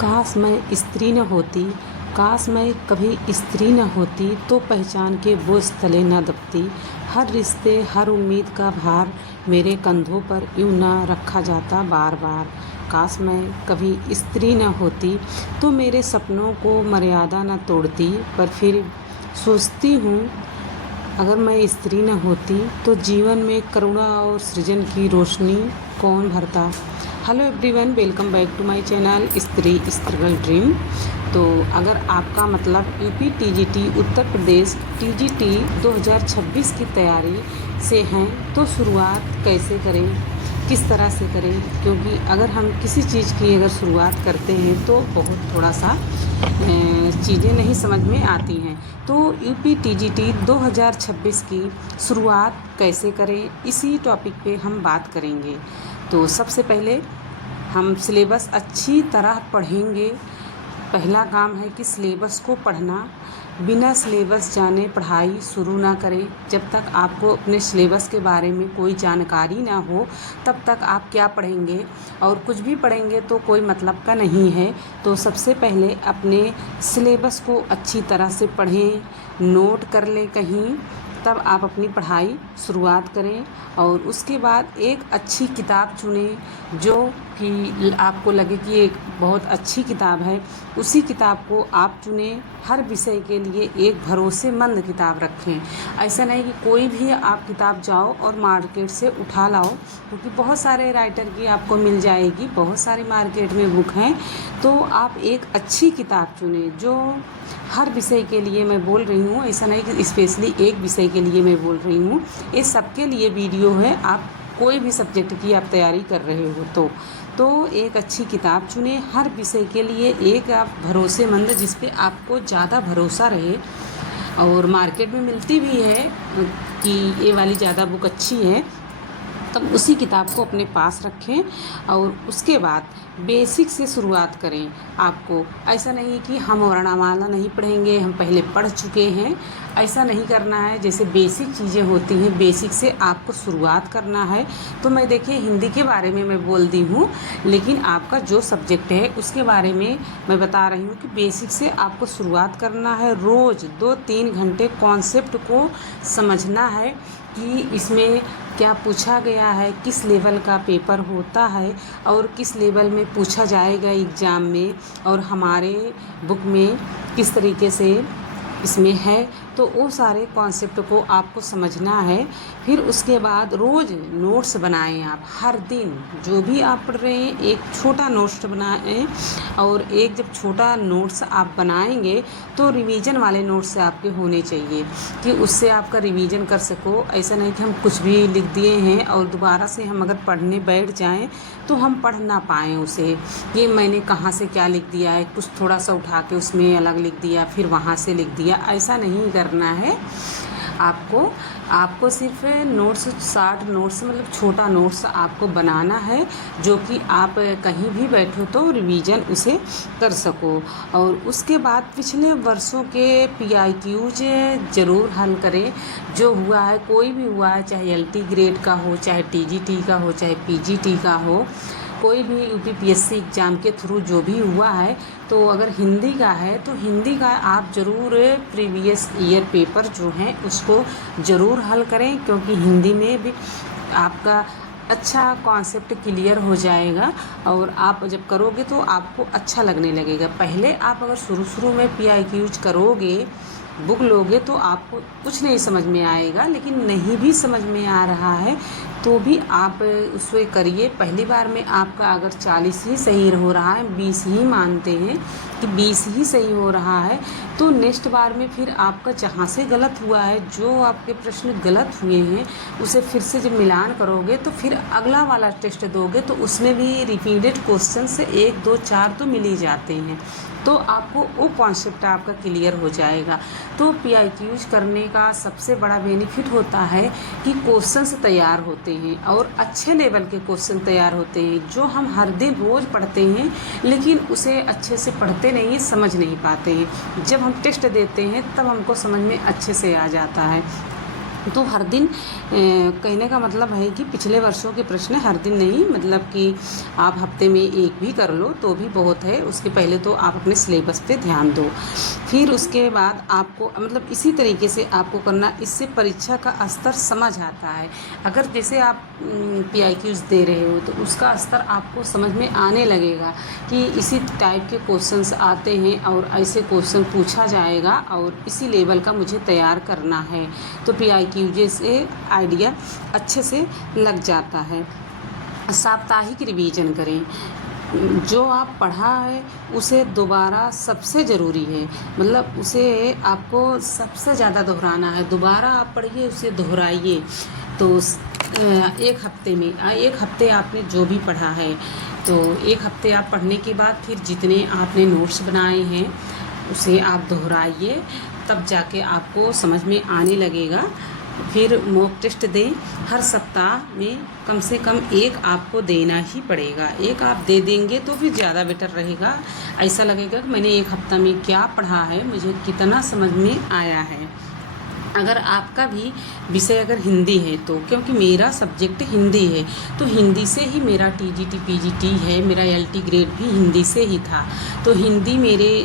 काश मैं स्त्री न होती, काश मैं कभी स्त्री न होती, तो पहचान के बोझ तले न दबती। हर रिश्ते हर उम्मीद का भार मेरे कंधों पर यूं न रखा जाता बार बार। काश मैं कभी स्त्री न होती, तो मेरे सपनों को मर्यादा न तोड़ती। पर फिर सोचती हूँ, अगर मैं स्त्री न होती तो जीवन में करुणा और सृजन की रोशनी कौन भरता। Hello everyone, welcome back to my channel स्त्री स्ट्रगल ड्रीम। तो अगर आपका मतलब UP TGT Uttar Pradesh TGT 2026 की तैयारी से हैं, तो शुरुआत कैसे करें, किस तरह से करें, क्योंकि अगर हम किसी चीज़ की अगर शुरुआत करते हैं तो बहुत थोड़ा सा चीज़ें नहीं समझ में आती हैं। तो यूपी टीजीटी 2026 की शुरुआत कैसे करें, इसी टॉपिक पे हम बात करेंगे। तो सबसे पहले हम सिलेबस अच्छी तरह पढ़ेंगे। पहला काम है कि सिलेबस को पढ़ना। बिना सिलेबस जाने पढ़ाई शुरू ना करें। जब तक आपको अपने सिलेबस के बारे में कोई जानकारी ना हो, तब तक आप क्या पढ़ेंगे, और कुछ भी पढ़ेंगे तो कोई मतलब का नहीं है। तो सबसे पहले अपने सिलेबस को अच्छी तरह से पढ़ें, नोट कर लें कहीं, तब आप अपनी पढ़ाई शुरुआत करें। और उसके बाद एक अच्छी किताब चुनें जो कि आपको लगे कि एक बहुत अच्छी किताब है, उसी किताब को आप चुनें। हर विषय के लिए एक भरोसेमंद किताब रखें। ऐसा नहीं कि कोई भी आप किताब जाओ और मार्केट से उठा लाओ, क्योंकि बहुत सारे राइटर की आपको मिल जाएगी, बहुत सारी मार्केट में बुक हैं। तो आप एक अच्छी किताब चुनें जो हर विषय के लिए मैं बोल रही हूँ, ऐसा नहीं कि स्पेशली एक विषय के लिए मैं बोल रही हूँ, ये सबके लिए वीडियो है। आप कोई भी सब्जेक्ट की आप तैयारी कर रहे हो तो एक अच्छी किताब चुनें हर विषय के लिए, एक आप भरोसेमंद जिस पे आपको ज़्यादा भरोसा रहे, और मार्केट में मिलती भी है कि ये वाली ज़्यादा बुक अच्छी है, तब उसी किताब को अपने पास रखें। और उसके बाद बेसिक से शुरुआत करें। आपको ऐसा नहीं कि हम वर्णमाला नहीं पढ़ेंगे, हम पहले पढ़ चुके हैं, ऐसा नहीं करना है। जैसे बेसिक चीज़ें होती हैं, बेसिक से आपको शुरुआत करना है। तो मैं देखिए हिंदी के बारे में मैं बोल दी हूँ, लेकिन आपका जो सब्जेक्ट है उसके बारे में मैं बता रही हूँ कि बेसिक से आपको शुरुआत करना है। रोज़ 2-3 घंटे कॉन्सेप्ट को समझना है कि इसमें क्या पूछा गया है, किस लेवल का पेपर होता है, और किस लेवल में पूछा जाएगा एग्ज़ाम में, और हमारे बुक में किस तरीके से इसमें है। तो वो सारे कॉन्सेप्ट को आपको समझना है। फिर उसके बाद रोज़ नोट्स बनाएं। आप हर दिन जो भी आप पढ़ रहे हैं एक छोटा नोट्स बनाएं, और एक जब छोटा नोट्स आप बनाएंगे तो रिवीजन वाले नोट्स आपके होने चाहिए कि उससे आपका रिवीजन कर सको। ऐसा नहीं कि हम कुछ भी लिख दिए हैं और दोबारा से हम अगर पढ़ने बैठ जाएं तो हम पढ़ ना पाएँ उसे, ये मैंने कहाँ से क्या लिख दिया है, कुछ थोड़ा सा उठा के उसमें अलग लिख दिया, फिर वहाँ से लिख दिया, ऐसा नहीं करना है। आपको सिर्फ नोट्स, शॉर्ट नोट्स मतलब छोटा नोट्स आपको बनाना है, जो कि आप कहीं भी बैठो तो रिवीजन उसे कर सको। और उसके बाद पिछले वर्षों के PIQs ज़रूर हल करें। जो हुआ है, कोई भी हुआ है, चाहे LT ग्रेड का हो, चाहे TGT का हो, चाहे PGT का हो, कोई भी UPPSC एग्ज़ाम के थ्रू जो भी हुआ है, तो अगर हिंदी का है तो हिंदी का आप ज़रूर प्रीवियस ईयर पेपर जो हैं उसको ज़रूर हल करें, क्योंकि हिंदी में भी आपका अच्छा कॉन्सेप्ट क्लियर हो जाएगा। और आप जब करोगे तो आपको अच्छा लगने लगेगा। पहले आप अगर शुरू में PIQs करोगे, बुक लोगे, तो आपको कुछ नहीं समझ में आएगा। लेकिन नहीं भी समझ में आ रहा है तो भी आप उसको करिए। पहली बार में आपका अगर 40 ही सही हो रहा है, 20 ही मानते हैं कि 20 ही सही हो रहा है, तो नेक्स्ट बार में फिर आपका जहाँ से गलत हुआ है, जो आपके प्रश्न गलत हुए हैं, उसे फिर से जब मिलान करोगे तो फिर अगला वाला टेस्ट दोगे तो उसमें भी रिपीटेड क्वेश्चन से 1, 2, 4 तो मिल ही जाते हैं। तो आपको वो कॉन्सेप्ट आपका क्लियर हो जाएगा। तो PIQs करने का सबसे बड़ा बेनिफिट होता है कि क्वेश्चंस तैयार होते हैं, और अच्छे लेवल के क्वेश्चन तैयार होते हैं, जो हम हर दिन रोज़ पढ़ते हैं लेकिन उसे अच्छे से पढ़ते नहीं हैं, समझ नहीं पाते हैं। जब हम टेस्ट देते हैं तब हमको समझ में अच्छे से आ जाता है। तो हर दिन कहने का मतलब है कि पिछले वर्षों के प्रश्न हर दिन नहीं, मतलब कि आप हफ्ते में एक भी कर लो तो भी बहुत है। उसके पहले तो आप अपने सिलेबस पे ध्यान दो, फिर उसके बाद आपको मतलब इसी तरीके से आपको करना, इससे परीक्षा का स्तर समझ आता है। अगर जैसे आप PIQs दे रहे हो तो उसका स्तर आपको समझ में आने लगेगा कि इसी टाइप के क्वेश्चंस आते हैं और ऐसे क्वेश्चन पूछा जाएगा और इसी लेवल का मुझे तैयार करना है। तो PIQ से आइडिया अच्छे से लग जाता है। साप्ताहिक रिवीजन करें, जो आप पढ़ा है उसे दोबारा सबसे ज़रूरी है, मतलब उसे आपको सबसे ज़्यादा दोहराना है। दोबारा आप पढ़िए, उसे दोहराइए। तो एक हफ्ते आपने जो भी पढ़ा है तो एक हफ्ते आप पढ़ने के बाद फिर जितने आपने नोट्स बनाए हैं उसे आप दोहराइए, तब जाके आपको समझ में आने लगेगा। फिर मॉक टेस्ट दें। हर सप्ताह में कम से कम एक आपको देना ही पड़ेगा। एक आप दे देंगे तो फिर ज़्यादा बेटर रहेगा। ऐसा लगेगा कि मैंने एक हफ्ता में क्या पढ़ा है, मुझे कितना समझ में आया है। अगर आपका भी विषय अगर हिंदी है तो, क्योंकि मेरा सब्जेक्ट हिंदी है तो हिंदी से ही मेरा TGT PGT है, मेरा LT ग्रेड भी हिंदी से ही था। तो हिंदी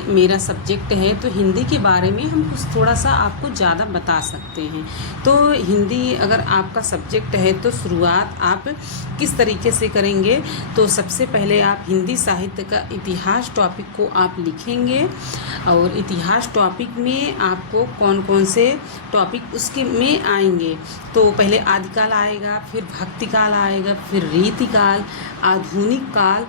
मेरा सब्जेक्ट है, तो हिंदी के बारे में हम कुछ थोड़ा सा आपको ज़्यादा बता सकते हैं। तो हिंदी अगर आपका सब्जेक्ट है तो शुरुआत आप किस तरीके से करेंगे, तो सबसे पहले आप हिंदी साहित्य का इतिहास टॉपिक को आप लिखेंगे और इतिहास टॉपिक में आपको कौन कौन से टॉपिक उसके में आएंगे। तो पहले आदिकाल आएगा, फिर भक्तिकाल आएगा, फिर रीतिकाल, आधुनिक काल,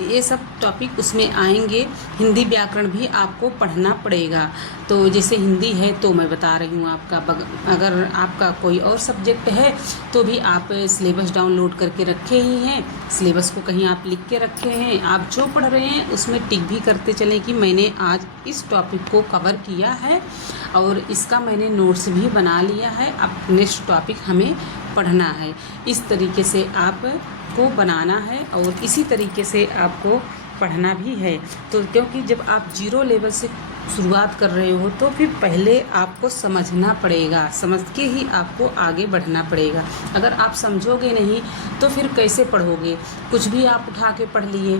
ये सब टॉपिक उसमें आएंगे। हिंदी व्याकरण भी आपको पढ़ना पड़ेगा। तो जैसे हिंदी है तो मैं बता रही हूँ आपका, अगर आपका कोई और सब्जेक्ट है तो भी आप सिलेबस डाउनलोड करके रखे ही हैं, सिलेबस को कहीं आप लिख के रखे हैं। आप जो पढ़ रहे हैं उसमें टिक भी करते चलें कि मैंने आज इस टॉपिक को कवर किया है और इसका मैंने नोट्स भी बना लिया है, अब नेक्स्ट टॉपिक हमें पढ़ना है। इस तरीके से आपको बनाना है और इसी तरीके से आपको पढ़ना भी है। तो क्योंकि जब आप 0 लेवल से शुरुआत कर रहे हो तो फिर पहले आपको समझना पड़ेगा, समझ के ही आपको आगे बढ़ना पड़ेगा। अगर आप समझोगे नहीं तो फिर कैसे पढ़ोगे। कुछ भी आप उठा के पढ़ लिए,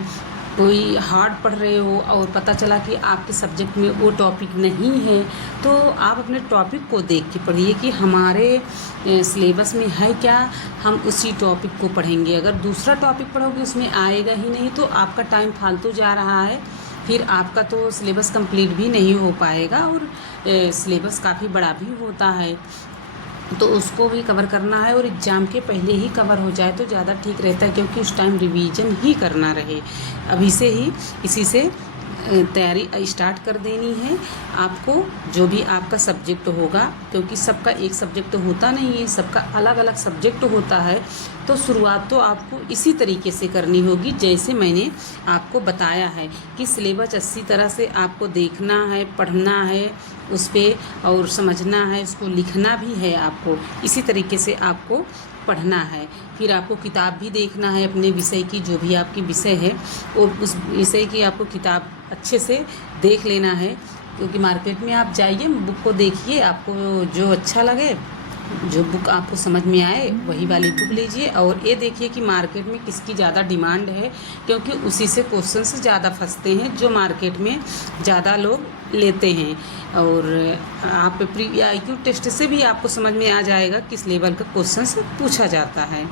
कोई हार्ड पढ़ रहे हो और पता चला कि आपके सब्जेक्ट में वो टॉपिक नहीं है, तो आप अपने टॉपिक को देख के पढ़िए कि हमारे सिलेबस में है क्या, हम उसी टॉपिक को पढ़ेंगे। अगर दूसरा टॉपिक पढ़ोगे उसमें आएगा ही नहीं तो आपका टाइम फालतू जा रहा है, फिर आपका तो सिलेबस कंप्लीट भी नहीं हो पाएगा और सिलेबस काफ़ी बड़ा भी होता है, तो उसको भी कवर करना है और एग्ज़ाम के पहले ही कवर हो जाए तो ज़्यादा ठीक रहता है, क्योंकि उस टाइम रिवीजन ही करना रहे। अभी से ही इसी से तैयारी स्टार्ट कर देनी है आपको, जो भी आपका सब्जेक्ट होगा, क्योंकि सबका एक सब्जेक्ट होता नहीं है, सबका अलग अलग सब्जेक्ट होता है। तो शुरुआत तो आपको इसी तरीके से करनी होगी जैसे मैंने आपको बताया है कि सिलेबस अच्छी तरह से आपको देखना है, पढ़ना है उस पर और समझना है, उसको लिखना भी है आपको। इसी तरीके से आपको पढ़ना है। फिर आपको किताब भी देखना है अपने विषय की, जो भी आपकी विषय है और उस विषय की आपको किताब अच्छे से देख लेना है। क्योंकि मार्केट में आप जाइए, बुक को देखिए, आपको जो अच्छा लगे, जो बुक आपको समझ में आए वही वाली बुक लीजिए। और ये देखिए कि मार्केट में किसकी ज़्यादा डिमांड है, क्योंकि उसी से क्वेश्चन से ज़्यादा फंसते हैं जो मार्केट में ज़्यादा लोग लेते हैं। और आप PIQ टेस्ट से भी आपको समझ में आ जाएगा किस लेवल का क्वेश्चन पूछा जाता है।